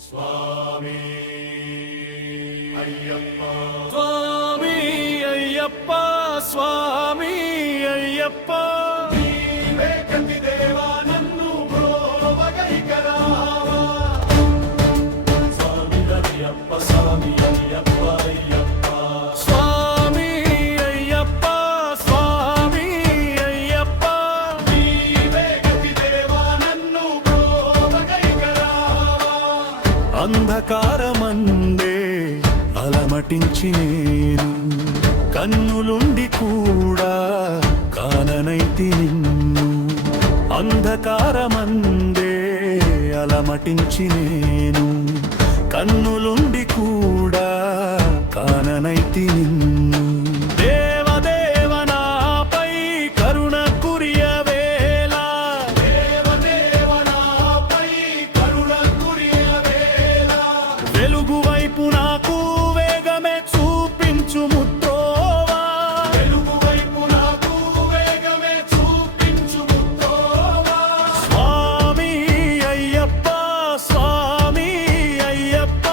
స్వామి అయ్యప్ప స్వామి అయ్యప్ప స్వామి అయ్యప్ప నీవే గతి దేవా నన్ను బ్రోవగైకరావా స్వామి అయ్యప్ప స్వామి అయ్యప్ప అయ్యప్ప స్వామి అయ్యప్ప స్వామి అయ్యప్ప నీవే గతి దేవా నన్ను బ్రోవగైకరావా అంధకారమందే అలమటించి నేను కన్నులుండి కూడా కాననైతి నిన్ను అంధకారమందే అలమటించి నేను కన్నులుండి కూడా కాననైతి నిన్ను దేవదేవనాపై కరుణ కురియవేలా దేవదేవనాపై కరుణ కురియవేలా వెలుగు వైపు నాకు వేగమే చూపించు ముత్రోవా వెలుగు వైపు నాకు వేగమే చూపించు ముత్తోవా స్వామి అయ్యప్ప స్వామి అయ్యప్ప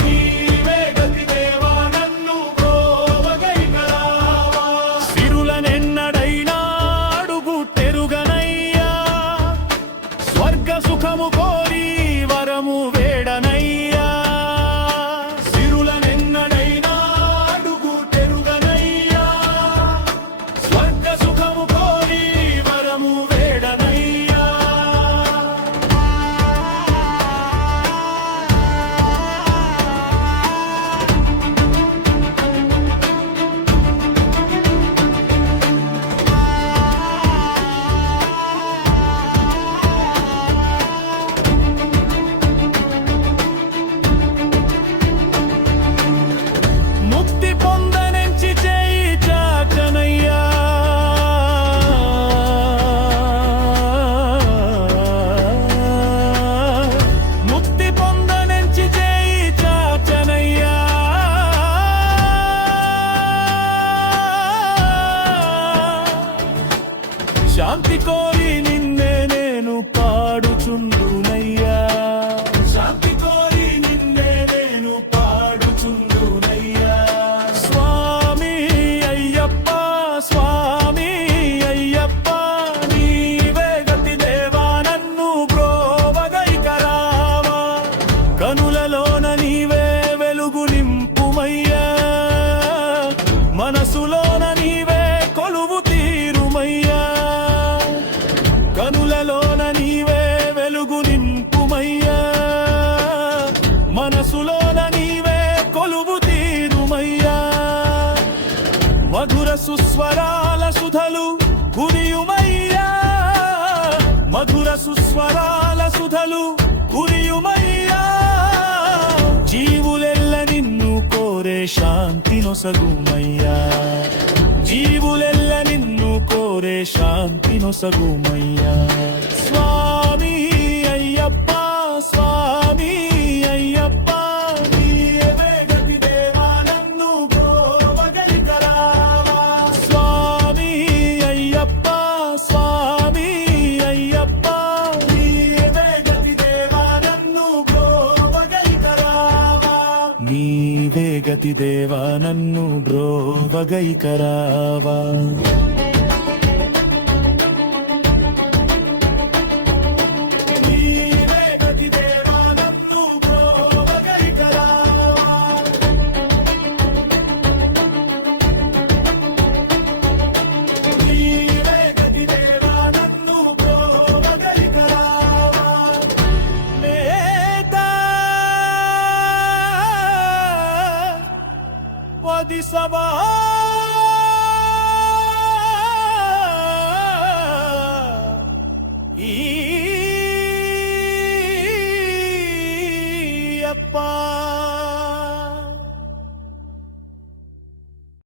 నీవే గతి దేవా నన్ను బ్రోవగైకరావా సిరులనెన్నడైనా అడుగు తెరుగనయ్యా స్వర్గ సుఖము కోరి వరము వేడనయ్యా సిరులనెన్నడైనా అడుగు తెరుగనయ్యా స్వర్గ సుఖము కోరి వరము వేడనయ్యా ముక్తి పొందనెంచి చేయి చాచనయ్యా ముక్తి పొందనెంచి చేయి చాచనయ్యా శాంతి కోరి నిన్నే నేను పాడుచుండునయ్యా శాంతి కోరి నిన్నే నేను పాడుచుండునయ్యా స్వామి అయ్యప్ప స్వామి అయ్యప్ప నీవే గతి దేవా నన్ను బ్రోవగైకరావా కనులలోన నీవే వెలుగు నింపుమయ్యా మనసులోన నీవే కొలువు తీరుమయ్యా కనులలోన నీవే వెలుగు నింపుమయ్యా మనసులోన నీవే కొలువు తీరుమయ్యా మధుర సుస్వరాల సుధలు కురియుమయ్యా మధుర సుస్వరాల సుధలు కురియుమయ్యా జీవులెల్ల నిన్ను కోరే శాంతి నొసగుమయ్యా జీవులెల్ల నిన్ను కోరే శాంతి నొసగుమయ్యా స్వామి అయ్యప్ప స్వామి అయ్యప్ప నీవే గతి దేవా నన్ను బ్రోవగైకరావా స్వామి అయ్యప్ప స్వామి అయ్యప్ప నీవే గతి దేవా నన్ను బ్రోవగైకరావా నీవే గతి దేవా నన్ను బ్రోవగైకరావా నీవే గతి దేవా నన్ను బ్రోవగైకరావా నీవే గతి దేవా నన్ను బ్రోవగైకరావా నేత పది సభా ఈ